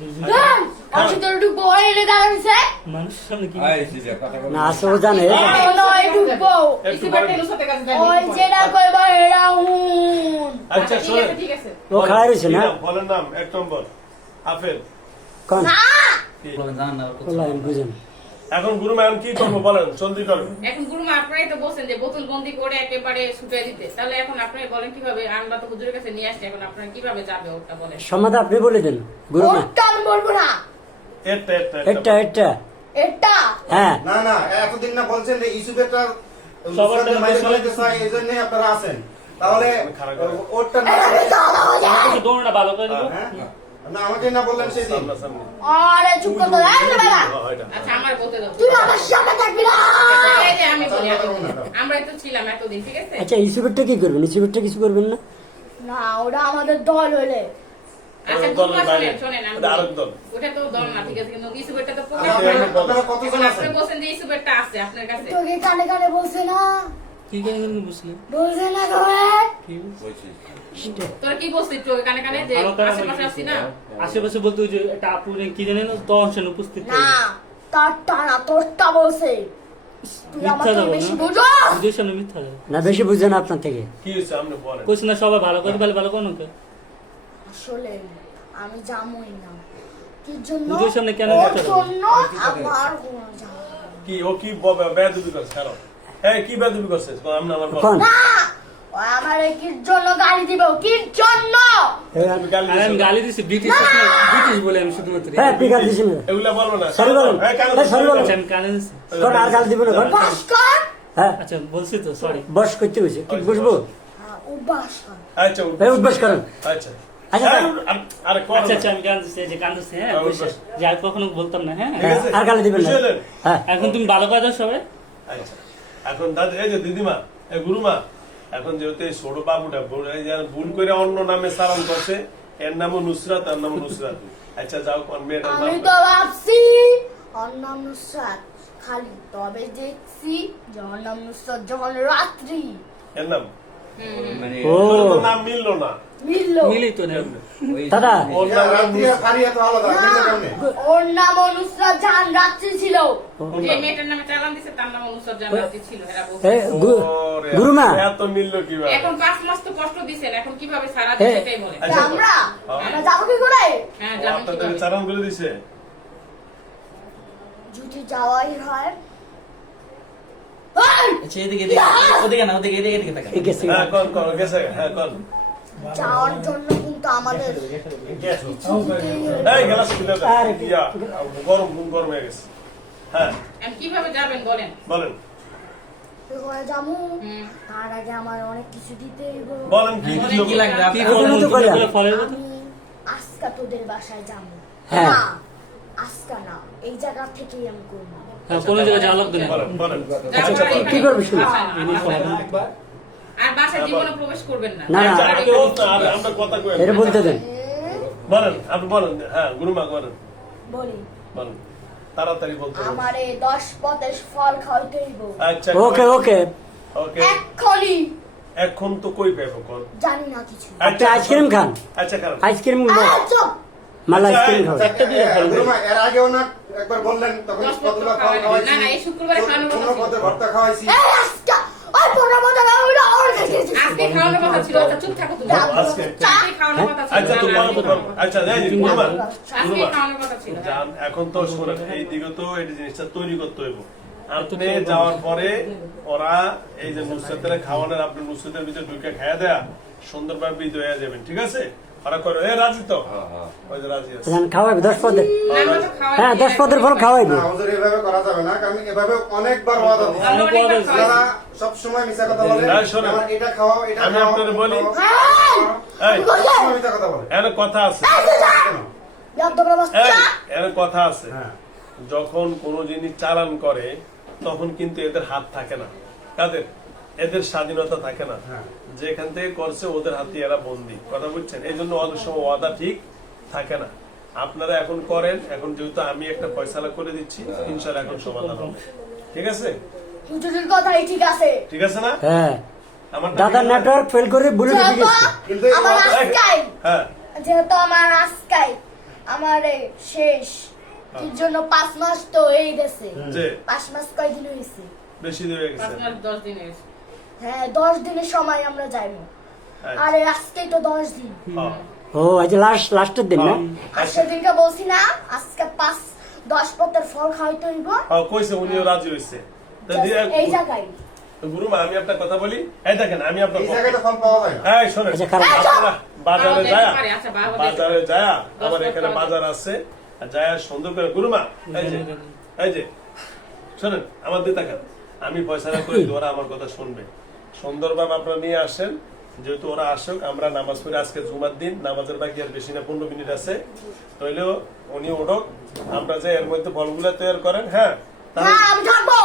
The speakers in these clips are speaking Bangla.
আমি তো ঢুকবো এলে দাঁড়াইছে মানুষের সামনে কি না আসলে জানে নয় ঢুকবো ওই যেটা কইবা এরা হুন আচ্ছা শুনুন ঠিক আছে ও খাড়া রয়েছে না বলেন নাম 1 নম্বর আফেল কোন না জান না লাইন বুঝেন এখন গুরুমা এখন কি করবো বলেন জলদি করেন এখন গুরুমা আপনারাই তো বলছেন যে বোতল বন্দি করে একেবারে ছুটিয়ে দিতে তাহলে এখন আপনারা বলেন কিভাবে আমরা তো হুজুরের কাছে নিয়ে আসছি এখন আপনারা কিভাবে যাবে ওটা বলেন সমাধান আপনি বলে দেন গুরুমা ওটা আমি বলবো না এটা এটা এটা এটা হ্যাঁ না না এতদিন না বলছেন যে ইসুবেটার সবার সবার টাকা বাইরে দিয়ে চলে গেছে এই জন্য আপনারা আছেন তাহলে খারাপ করে। ওরটা না আমাকে দোনোটা ভালো করে দিব হ্যাঁ? না আমাকে না বললেন সেদিন সামনাসামনি। আরে চুপ করতে দাও এই বেলা এটা। আচ্ছা আমার বলতে দাও তুই আমার সামনে থাকবি না এই যে আমি বলি আমরাই তো ছিলাম এতদিন ঠিক আছে আচ্ছা ইসুবেরটা কি করবেন ইসুবেরটা কিছু করবেন না না ওটা আমাদের দল হইলে আচ্ছা দলের গুরুমা বাইরে। শুনেন শুনেন আমি ওটা বলি। আরেক দল। ওটা তো দল না ঠিক আছে কিন্তু ইসুবেরটা তো আপনারা প্রকাশ কতজন এখন আছেন আপনি বলছেন যে ইসুবেরটা আছে আপনার কাছে তোকে কানে কানে বলছে না কি করে বুঝলি বলছে না তোরে কি তোরা কি বলছিস তোকে কানে কানে যে ভালো করে আশেপাশে আসছি না আশেপাশে বলতে ওই যে একটা আপু কি জানেন 10 জন উপস্থিত না তারটা না তোরটা বলছে তুই মিথ্যা আমাকে যাবো বেশি না বুঝো ওদের সামনে মিথ্যা যাবে না বেশি বুঝেন আপনার থেকে কি হয়েছে আপনি বলেন কইছ না সবাই ভালো করে ভালো ভালো কোন কে আসলে আমি জামুই না কি জন্য ওদের সামনে কেন ওর মিথ্যা যাবে? জন্য আমার কোনো জামা কি ও কি বেয়াদবি করছে কারণ হ্যাঁ কি বেয়াদবি করছে আমরা আমার বল কোন না ও আমারে কি জন্য গালি দিব কি জন্য তুমি গালি আর আমি দিছো। গালি দিছি ব্রিটিশ ব্রিটিশ বলে আমি শুধুমাত্র হ্যাঁ আপনি গাল দিছেন না এগুলা বলবো না Sorry বলুন। হ্যাঁ কেন হ্যাঁ, sorry বলুন। আচ্ছা আমি কানে দিছি কোন আর গাল দিব না কোন ভাস্কর হ্যাঁ আচ্ছা বলছি তো সরি বস করতে হয়েছে কি বুঝবো উবাসন আচ্ছা এই উদ্বাস করেন আচ্ছা আচ্ছা, হ্যাঁ, আরে কোন আচ্ছা আচ্ছা আমি কান দিছি এই যে কান দিছি হ্যাঁ হ্যাঁ, বসে। বস। যে আর কখনো বলতাম না হ্যাঁ ঠিক আছে? আর গালি দিবেন না বুঝলেন? হ্যাঁ এখন তুমি ভালো করে দাও সবাই আচ্ছা এখন দাদা এই যে দিদিমা এই গুরুমা এখন যেহেতু এই ছোট বাবুটা এই যে ভুল করে অন্য নামে সালাম করছে এর নামও নুসরাত আর নামও নুসরাত আচ্ছা যাও কোন মেয়েটার আমি নাম তো ভাবছি অন্নাম নুসরাত খালি তবে দেখছি যে অন্নাম নুসরাত যখন রাত্রি এর নাম মানে ও ওর তো নাম মিললো না মিললো মিলি তো না দাদা ওর নাম রাত্রি আর ফারিয়া তো আলাদা মিললো কেমনে ওর নাম নুসরাত জাহান রাত্রি ছিল যে মেয়েটার নামে চালান দিছে তার নাম অনুসার জানাতে ছিল এরা বলছে এই ওরে, গুরুমা এত মিললো কিভাবে এখন 5 মাস তো কষ্ট দিছেন এখন কিভাবে সারা হ্যাঁ। দিন সেটাই বলেন আচ্ছা, আমরা হ্যাঁ। আমরা যাবো কি করে হ্যাঁ ও জানেন আপনাদের কিভাবে চালান করে দিছে যদি যাওয়াই হয় আচ্ছা এদিকে এদিকে ওদিকে না ওদিকে এদিকে এদিকে তাকা ঠিক আছে হ্যাঁ কোন গেছে হ্যাঁ কোন যাওয়ার জন্য কিন্তু আমাদের কিছু দিতেই হবে। এই গ্লাস খুলে দাও আরে, ইয়া গরম হয়ে গেছে হ্যাঁ এখন কিভাবে যাবেন বলেন বলেন ওখানে যাবো হুম। তার আগে আমার অনেক কিছু দিতে হইব বলেন কি কি দিলো? কি লাগবে কি আপনার? ফল তো করে বলে ফলের কথা আমি আজকা তোদের বাসায় যাবো হ্যাঁ। না আজকা না এই জায়গা থেকেই আমি করবো হ্যাঁ কোন জায়গায় যাওয়া লাগবে না বলেন আচ্ছা, কি করবি শুনি আর বাসায় জীবনে প্রবেশ করবেন না না, না। আচ্ছা, আগে বলতো, আর আমরা কথা কই এটা বলতে দেন বলেন আপনি বলেন হ্যাঁ গুরুমা বলেন বলি বলেন তাড়াতাড়ি বলতে হবে। আমারে 10 পদের ফল খাইতে হইব আচ্ছা ওকে ওকে ওকে এক্ষুনি এখন তো কই পাবো কোন জানি না কিছু একটা আইসক্রিম খান আচ্ছা কারণ আইসক্রিম চুপ মালা আইসক্রিম খাও গুরুমা এর আগেও না একবার বললেন তখন 10 কতগুলো খাওয়াই খাওয়া খাওয়াইছি না, না, এই শুক্রবারে খাওয়ানোর কথা পনেরো ছিল। পদের ভর্তা খাওয়াইছি এই আজকা ওই বড় বড় ওইটা ওর কাছে আজকে খাওয়ানোর কথা ছিল আচ্ছা চুপ থাকো তুমি আজকে আজকে খাওয়ানোর কথা ছিল আচ্ছা তুমি বলো তো বলো। আচ্ছা এই যে গুরুমা আজকে গুরুমা খাওয়ানোর কথা ছিল জান এখন তো শোনেন এই দিকে তো এই জিনিসটা তৈরি করতে হইব আপনি যাওয়ার পরে ওরা এই যে নুসরাতের খাওয়ানোর আপনি নুসরাতের ভিতরে ঢুকে খাইয়া দেয়া সুন্দরভাবে বিদ হয়ে যাবেন ঠিক আছে ওরা করে এ রাজি তো ওই যে রাজি আছে খাওয়াইবে 10 পদের আমরা তো খাওয়াই হ্যাঁ 10 পদের ফল খাওয়াইবে না হুজুর এভাবে করা যাবে না কারণ এভাবে অনেকবার ওয়াদা দিয়েছি। আমরা অনেকবার খাওয়াই। যারা সব সময় মিছা কথা বলে না, শোনেন। আমার এটা খাওয়াও এটা আমি খাওয়াও, আপনাদের বলি। এটা খাওয়াও। এই সবসময় মিথ্যা কথা বলে এর কথা আছে বিয়াদ্দ করে এই বাচ্চা এর কথা আছে হ্যাঁ যখন কোন জিনিস চালান করে তখন কিন্তু এদের হাত থাকে না কাদের এদের স্বাধীনতা থাকে না হ্যাঁ। যেখান থেকে করছে ওদের হাতে এরা বন্দি কথা বুঝছেন এই জন্য অনেক সময় ওয়াদা ঠিক থাকে না আপনারা এখন করেন এখন যেহেতু আমি একটা ফয়সালা করে দিচ্ছি ইনশাআল্লাহ এখন সমাধান হবে ঠিক আছে হুজুরের কথাই ঠিক আছে ঠিক আছে না হ্যাঁ আমার দাদা নেটওয়ার্ক ফেল করে বলে যেহেতু গেছে কিন্তু এই আমার ওয়াদা- আজকাই হ্যাঁ যেহেতু আমার আজকাই আমার এই শেষ তোর জন্য 5 মাস তো হয়ে গেছে। যে 5 মাস কয়দিন হয়েছে? বেশি দিয়ে গেছে 5 মাস 10 দিন হয়েছে। হ্যাঁ 10 দিনের সময় আমরা যাইবো। আচ্ছা। আরে আজকে তো 10 দিন। হ্যাঁ। ও আজ লাস্টের দিন না? হ্যাঁ। আজকে দিনকে বলছি না আজকে 5-10 পথের ফল খাইতে হইব। হ্যাঁ, কইছে উনিও রাজি হইছে। তা দিয়ে এই জায়গায় গুরুমা আমি একটা কথা বলি, এই দেখেন আমি আপনার এই জায়গায় তো ফল পাওয়া যায় না। এই শোনেন, আচ্ছা, খারাপ। আপনারা বাজারে যায়, আচ্ছা, বাবা বাজারে যায়, দশ আমার এখানে টাকা বাজার আছে, আর যায় সুন্দর করে গুরুমা এই যে শোনেন আমার দিকে তাকান, আমি পয়সাটা করে দিই, ওরা আমার কথা শুনবে। সুন্দরভাবে আপনারা নিয়ে আসেন, যেহেতু ওরা আসুক, আমরা নামাজ পড়ে আজকে জুমার দিন, নামাজের বাকি আর বেশি না 15 মিনিট আছে, তাইলেও উনি উঠুক, আমরা যে এর মধ্যে ফলগুলা তৈরি করেন। হ্যাঁ না তাহলে আমি থাকবো।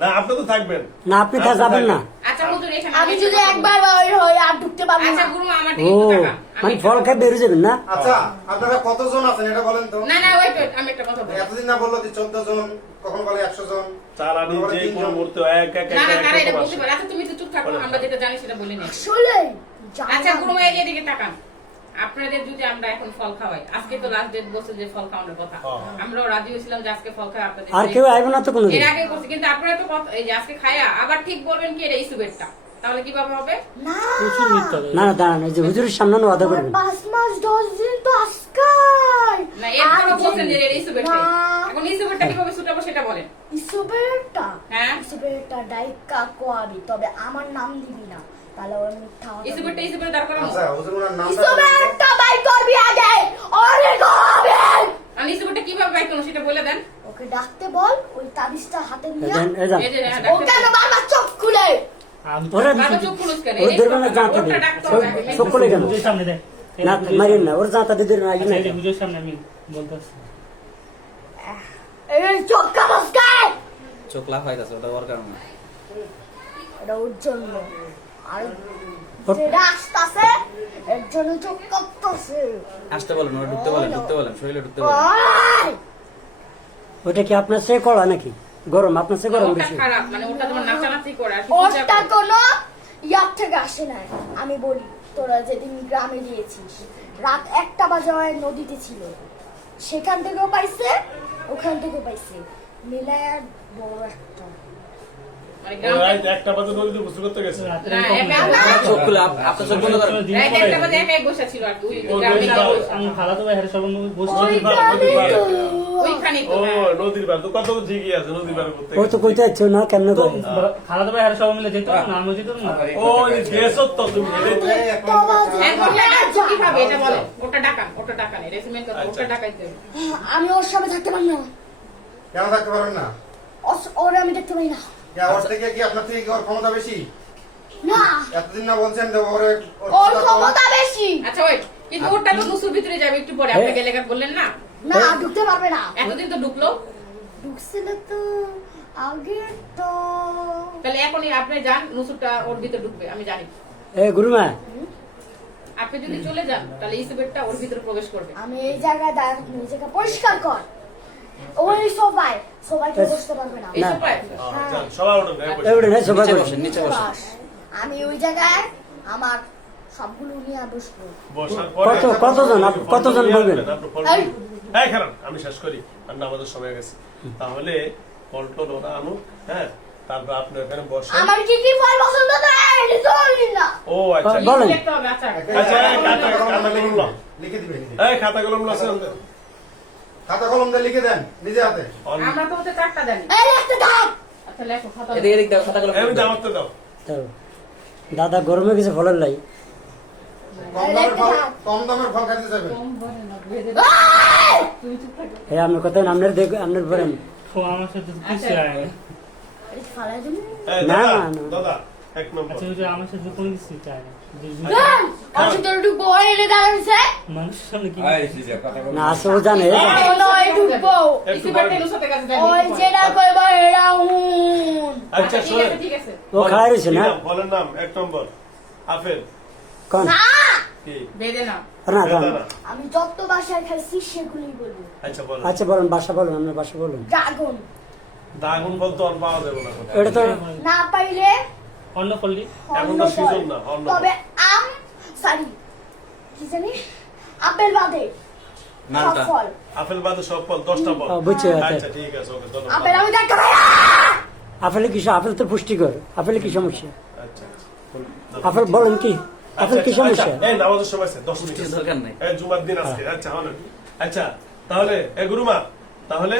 না আপনি তো থাকবেন না আপনি তা যাবেন না। আচ্ছা হুজুর এখানে আমি যদি একবার বাইর হই আর ঢুকতে পারবো আচ্ছা না। গুরুমা আমার ও দিকে একটু তাকান। মানে ফল খাই বেরিয়ে যাবেন না? আচ্ছা আপনারা কতজন আছেন এটা বলেন তো? না না ওয়েট আমি একটা কথা বলি। এতদিন না বললো যে 14 জন, কখন বলে 100 জন। চালানি যে কোনো মুহূর্তে এক এক না না এক তারা এটা রকম বলতে আসে। পারে। আচ্ছা তুমি তো চুপ থাকো, আমরা যেটা জানি সেটা বলে নিই। আসলে আচ্ছা গুরুমা এই দিকে তাকান। আপনাদের যদি আমরা এখন ফল খাওয়াই, আজকে তো লাস্ট ডেট বলছে যে ফল খাওয়ানোর কথা, আমরাও রাজি হয়েছিলাম যে আজকে ফল খাই আপনাদের। আর কেউ আইব না তো কোনো এর আগে বলছি, কিন্তু আপনারা তো এই যে আজকে খায়া আবার ঠিক বলবেন কি এটা ইসুবেরটা, তাহলে কিভাবে হবে? না প্রচুর মিথ্যা কথা। না না দাঁড়ান, এই যে হুজুরের সামনে ওয়াদা করবেন। 5 মাস 10 দিন তো আজকাল। না এরপরে বলছেন যে এটা ইসুবেরটা। না। এখন ইসুবেরটা কিভাবে ছুটাবো সেটা বলেন। ইসুবেরটা হ্যাঁ ইসুবেরটা ডাইকা কোয়াবি, তবে আমার নাম দিবি না, তাহলে ওর মিথ্যা কথা ইসুবেরটা বলবি। ইসুবের দরকার আচ্ছা হুজুর ওনার নামটা ইসুবেরটা বাই করবি আগে, ওরে গোবে। আর ইসুবেরটা কিভাবে বাই করব সেটা বলে দেন। ওকে ডাকতে বল, ওই তাবিজটা হাতে নিয়ে। এই যান। এই যে হ্যাঁ, ও কেন বারবার চোখ খুলে? আমি ওরে বাবা চোখ খুলুস কেন? ওর এই ধরবেন না, জানতে ওটা দিন। ডাকতে হবে আগে। চোখ খুলে কেন? হুজুরের সামনে দেখ। না মারিন না, ওর জাঁতা দিদের আগে আচ্ছা, না। এই যে হুজুরের সামনে আমি বলতেছি। এই চোখ কামস্কার, চোখ লাফ হইতাছে, ওটা ওর কারণে। এটা ওর জন্য। আর যেটা আসতেছে এর জন্য চোখ কাঁপতেছে। আসতে বলেন, ওরা ঢুকতে বলেন, শরীরে ঢুকতে বলেন। ওই! ওটা কি আপনার চেয়ে কড়া নাকি? গরম আপনার চেয়ে গরম ওটা বেশি? খারাপ, মানে ওটা তোমার নাচানাচি করে আর কি ওটা কোনো ইয়ার থেকে আসে নাই। আমি বলি, তোরা যেদিন গ্রামে গিয়েছিস, রাত 1টা বাজে ওই নদীতে ছিল, সেখান থেকেও পাইছে, ওখান থেকেও পাইছে, মিলায় বড় একটা। মানে ওই গ্রাম রাত একটা বাজে নদীতে গোসল করতে গেছে। রাত্রে না, আমি কখন একা- যাবো? চোখ খুলে আপনার চোখ বন্ধ করেন। দিন রাত পরে একটা বাজে একাই বসে ছিল আর কি, ওই ও, গ্রামে নদীর গিয়ে পাড়ে। বসে। আমি খালাতো ভাই হারের সবার বসছি। নদীর পাড়ে, নদীর পাড়ে। ওইখানেই তো ও হ্যাঁ। নদীর পাড়ে তো কত ঠিকই আছে, নদীর পাড়ে করতে ও তো কইতে যাচ্ছে না, কেমনে তো করে? খালাতো ভাই হারের সবাই মিলে যেত না, আমি যেতাম না। ও দেশত তো তুমি এটাই এই এক নম্বর এখন ডাকবো কিভাবে এটা বলেন। ওটা ডাকান রেসিমেন্ট কথা, ওটা ডাকাইতে হবে। আমি ওর সামনে থাকতে পারি না, কেন থাকতে পারবেন না? ওরে আমি দেখতে পারি না। ওর থেকে কি আপনার থেকে কি ওর ক্ষমতা বেশি? না, এতদিন না বলছেন যে ওর ওর ক্ষমতা বেশি। আচ্ছা ওই কিন্তু ওটা তো নুসুর ভিতরে যাবে একটু পরে, আপনি গেলে বললেন না, না ঢুকতে পারবে না। এতদিন তো ঢুকলো, ঢুকছিল তো আগে তো। তাহলে এখনই আপনি যান, নুসুরটা ওর ভিতরে ঢুকবে আমি জানি। এ গুরুমা, আপনি যদি চলে যান তাহলে ইসুবেরটা ওর ভিতরে প্রবেশ করবে। আমি এই জায়গায় দাঁড়াতে, নিজেকে পরিষ্কার কর। ওই সবাই কেউ বসতে পারবে না। এই সবাই সবাই ওঠেন, হ্যাঁ, বসে। এবারে না সবাই নিচে করে। বসেন, নিচে বসেন। বাস। আমি ওই জায়গায় আমার সবগুলো নিয়ে বসবো। বসার পরে কতজন বলবেন? আপনি ফল এই। এই খারাপ আমি শেষ করি, আমরা আমাদের সময় গেছে। তাহলে ফলটল ওরা আনুক, হ্যাঁ, তারপর আপনি ওখানে বসেন। আমার কি কি ফল পছন্দ তাই এটা বলি না। ও আচ্ছা বলেন। দেখতে হবে। আচ্ছা আচ্ছা এই খাতা কলম নাও। লিখে দিবেন। এই খাতা কলম আছে খাতা কলম দিয়ে লিখে দেন নিজে হাতে। আমরা তো ওতে চারটা জানি। এই একটা দাঁত। আচ্ছা লেখো খাতা। এদিকে এদিক দাও, খাতাগুলো আমি জামাতে দাও। তো দাদা গরমে কিছু ফলের লাই। কম দামের ফল খাইতে চাইবেন। এই আপনার কথা আপনার দেখ, আপনার পরে ও আমার সাথে তো কিছু হয় না। এই ফালা দিন। এই না, দাদা, না। দাদা এক নম্বর। আচ্ছা হুজুর আমার সাথে কোনো কিছু চায় না। দেন। অসুতর ঢুকবো ওই এলে দাঁড়াইছে। মানুষের সামনে কি না আসে ও জানে। ওই ঢুকবো। ইসুবেরটা নুসুরের কাছে যান। ওই যেটা কইবো এরা হুন। আচ্ছা ঠিক শোনেন, আছে ঠিক আছে। ও খাই রয়েছে কি না? নাম? বলেন নাম এক নম্বর। আপেল কোন? না, কি? বেদে না। না বেদানা। আমি যত বাসায় খাইছি সেগুলোই বলবো। আচ্ছা বলেন। আচ্ছা বলেন, বাসা বলেন, আপনার বাসা বলেন। ড্রাগন। দাগুন ফল তো আর পাওয়া যাবে না কোথাও। এটা তো না পাইলে অন্য ফলটি এখন অন্য তো ফল। season না, অন্য তবে আম, সরি কি জানি, আপেল বাদে মালটা। সব ফল আপেল বাদে সব ফল 10টা ফল বুঝছি, আচ্ছা। আচ্ছা ঠিক আছে ওকে ধন্যবাদ আপেল আমি দেখতে পাই না। আপেলে কি আপেল তো পুষ্টিকর, আপেলে কি সমস্যা? আচ্ছা আপেল বলেন কি, আপেল কি সমস্যা? এই নামাজের সময় আছে 10 মিনিট দরকার নাই। এই জুমার দিন আজকে আচ্ছা তাহলে আচ্ছা তাহলে এ গুরুমা তাহলে